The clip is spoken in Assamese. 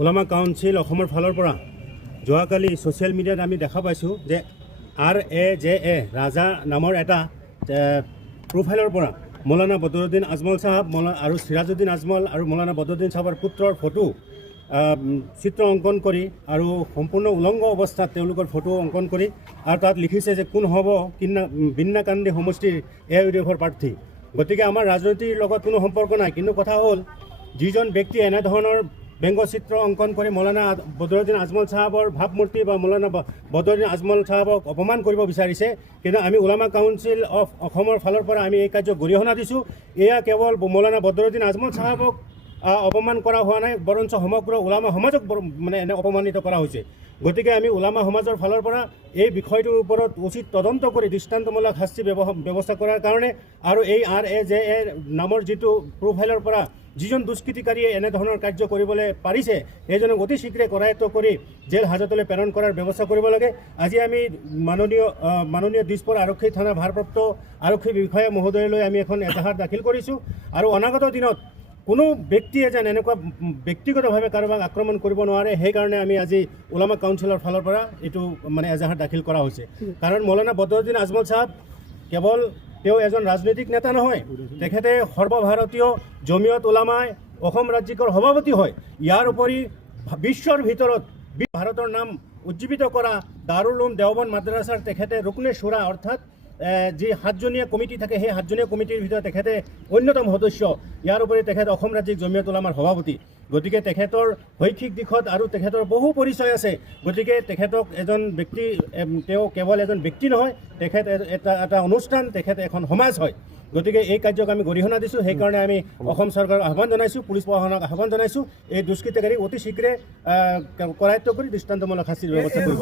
ওলামা কাউন্সিল অসমৰ ফালৰ পৰা যোৱাকালি ছ'চিয়েল মিডিয়াত আমি দেখা পাইছোঁ যে RAJA ৰাজা নামৰ এটা প্ৰফাইলৰ পৰা মৌলানা বদৰুদ্দিন আজমল চাহাব আৰু সিৰাজুদ্দিন আজমল আৰু মৌলানা বদৰুদ্দিন চাহাবৰ পুত্ৰৰ ফটো চিত্ৰ অংকন কৰি আৰু সম্পূৰ্ণ উলংগ অৱস্থাত তেওঁলোকৰ ফটো অংকন কৰি আৰু তাত লিখিছে যে কোন হ'ব বিন্নাকান্দি সমষ্টিৰ AIUDFৰ প্ৰাৰ্থী। গতিকে আমাৰ ৰাজনীতিৰ লগত কোনো সম্পৰ্ক নাই, কিন্তু কথা হ'ল যিজন ব্যক্তিয়ে এনেধৰণৰ ব্যংগচিত্ৰ অংকন কৰি মৌলানা বদৰুদ্দিন আজমল চাহাবৰ ভাৱমূৰ্তি বা মৌলানা বদৰুদ্দিন আজমল চাহাবক অপমান কৰিব বিচাৰিছে, কিন্তু আমি ওলামা কাউন্সিল অফ অসমৰ ফালৰ পৰা আমি এই কাৰ্য গৰিহণা দিছোঁ। এয়া কেৱল মৌলানা বদৰুদ্দিন আজমল চাহাবক অপমান কৰা হোৱা নাই, বৰঞ্চ সমগ্ৰ ওলামা সমাজক মানে এনে অপমানিত কৰা হৈছে। গতিকে আমি ওলামা সমাজৰ ফালৰ পৰা এই বিষয়টোৰ ওপৰত উচিত তদন্ত কৰি দৃষ্টান্তমূলক শাস্তি ব্যৱস্থা কৰাৰ কাৰণে আৰু এই RAJA নামৰ যিটো প্ৰফাইলৰ পৰা যিজন দুষ্কৃতিকাৰীয়ে এনেধৰণৰ কাৰ্য কৰিবলৈ পাৰিছে সেইজনক অতি শীঘ্ৰে কৰায়ত্ব কৰি জেল হাজতলৈ প্ৰেৰণ কৰাৰ ব্যৱস্থা কৰিব লাগে। আজি আমি মাননীয় দিছপুৰ আৰক্ষী থানা ভাৰপ্ৰাপ্ত আৰক্ষী বিষয়া মহোদয়লৈ আমি এখন এজাহাৰ দাখিল কৰিছোঁ আৰু অনাগত দিনত কোনো ব্যক্তিয়ে যেন এনেকুৱা ব্যক্তিগতভাৱে কাৰোবাক আক্ৰমণ কৰিব নোৱাৰে, সেইকাৰণে আমি আজি ওলামা কাউন্সিলৰ ফালৰ পৰা এইটো মানে এজাহাৰ দাখিল কৰা হৈছে। কাৰণ মৌলানা বদৰুদ্দিন আজমল চাহাব কেৱল তেওঁ এজন ৰাজনৈতিক নেতা নহয়, তেখেতে সৰ্বভাৰতীয় জমিয়ত উলামাই অসম ৰাজ্যিকৰ সভাপতি হয়। ইয়াৰ উপৰি বিশ্বৰ ভিতৰত ভাৰতৰ নাম উজ্জীৱিত কৰা দাৰুল উলুম দেওবন্দ মাদ্ৰাছাৰ তেখেতে ৰুকনে শুৰা অৰ্থাৎ যি 7জনীয়া কমিটি থাকে সেই 7জনীয়া কমিটিৰ ভিতৰত তেখেতে অন্যতম সদস্য। ইয়াৰ উপৰি তেখেত অসম ৰাজ্যিক জমিয়ত উলামাৰ সভাপতি। গতিকে তেখেতৰ শৈক্ষিক দিশত আৰু তেখেতৰ বহু পৰিচয় আছে। গতিকে তেখেতক এজন ব্যক্তি, তেওঁ কেৱল এজন ব্যক্তি নহয়, তেখেত এটা অনুষ্ঠান, তেখেত এখন সমাজ হয়। গতিকে এই কাৰ্যক আমি গৰিহণা দিছোঁ। সেইকাৰণে আমি অসম চৰকাৰক আহ্বান জনাইছোঁ, পুলিচ প্ৰশাসনক আহ্বান জনাইছোঁ এই দুষ্কৃতিকাৰীক অতি শীঘ্ৰে কৰায়ত্ব কৰি দৃষ্টান্তমূলক শাস্তিৰ ব্যৱস্থা কৰিব।